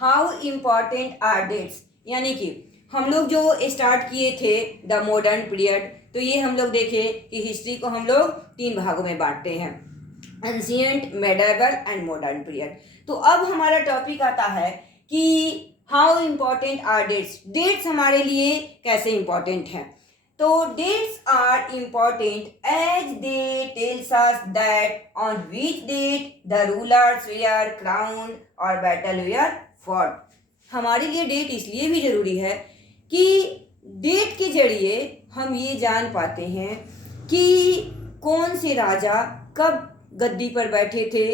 How important are dates, यानी कि हम लोग जो स्टार्ट किए थे द मॉडर्न पीरियड, तो ये हम लोग देखे कि हिस्ट्री को हम लोग 3 भागों में बांटते हैं, ancient, medieval and modern period. तो अब हमारा टॉपिक आता है कि how important are dates, dates हमारे लिए कैसे इम्पॉर्टेंट हैं। तो dates are important as they tells us that on which date the rulers were crown और बैटल वेयर फॉट। हमारे लिए डेट इसलिए भी जरूरी है कि डेट के जरिए हम ये जान पाते हैं कि कौन से राजा कब गद्दी पर बैठे थे,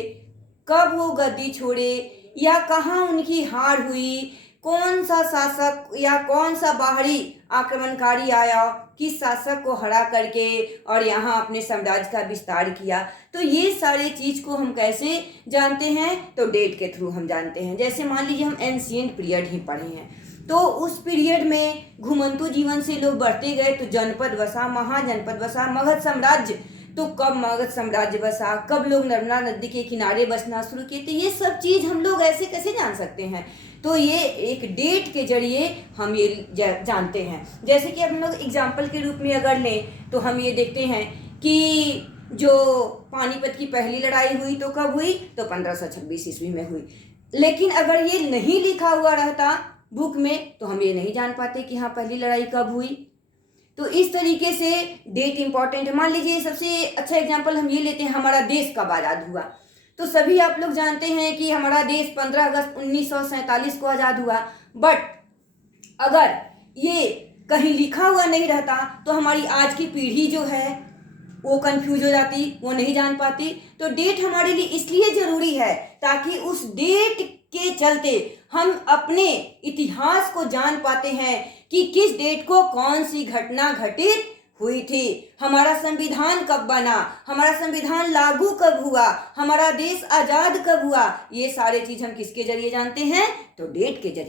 कब वो गद्दी छोड़े या कहाँ उनकी हार हुई, कौन सा शासक या कौन सा बाहरी आक्रमणकारी आया किस शासक को हरा करके और यहाँ अपने साम्राज्य का विस्तार किया। तो ये सारे चीज़ को हम कैसे जानते हैं, तो डेट के थ्रू हम जानते हैं। जैसे मान लीजिए हम एंशिएंट पीरियड ही पढ़े हैं, तो उस पीरियड में घुमंतु जीवन से लोग बढ़ते गए, तो जनपद बसा, महाजनपद बसा, मगध साम्राज्य, तो कब मगध साम्राज्य बसा, कब लोग नर्मदा नदी के किनारे बसना शुरू किए, तो ये सब चीज़ हम लोग ऐसे कैसे जान सकते हैं, तो ये एक डेट के जरिए हम ये जानते हैं। जैसे कि हम लोग एग्जाम्पल के रूप में अगर लें तो हम ये देखते हैं कि जो पानीपत की पहली लड़ाई हुई तो कब हुई, तो 1526 ईस्वी में हुई। लेकिन अगर ये नहीं लिखा हुआ रहता बुक में तो हम ये नहीं जान पाते कि हाँ पहली लड़ाई कब हुई। तो इस तरीके से डेट इंपॉर्टेंट है। मान लीजिए सबसे अच्छा एग्जांपल हम ये लेते हैं, हमारा देश कब आज़ाद हुआ। तो सभी आप लोग जानते हैं कि हमारा देश 15 अगस्त 1947 को आज़ाद हुआ, बट अगर ये कहीं लिखा हुआ नहीं रहता तो हमारी आज की पीढ़ी जो है वो कंफ्यूज हो जाती, वो नहीं जान पाती। तो डेट हमारे लिए इसलिए ज़रूरी है ताकि उस डेट के चलते हम अपने इतिहास को जान पाते हैं कि किस डेट को कौन सी घटना घटित हुई थी, हमारा संविधान कब बना, हमारा संविधान लागू कब हुआ, हमारा देश आज़ाद कब हुआ। ये सारे चीज़ हम किसके जरिए जानते हैं, तो डेट के जरिए।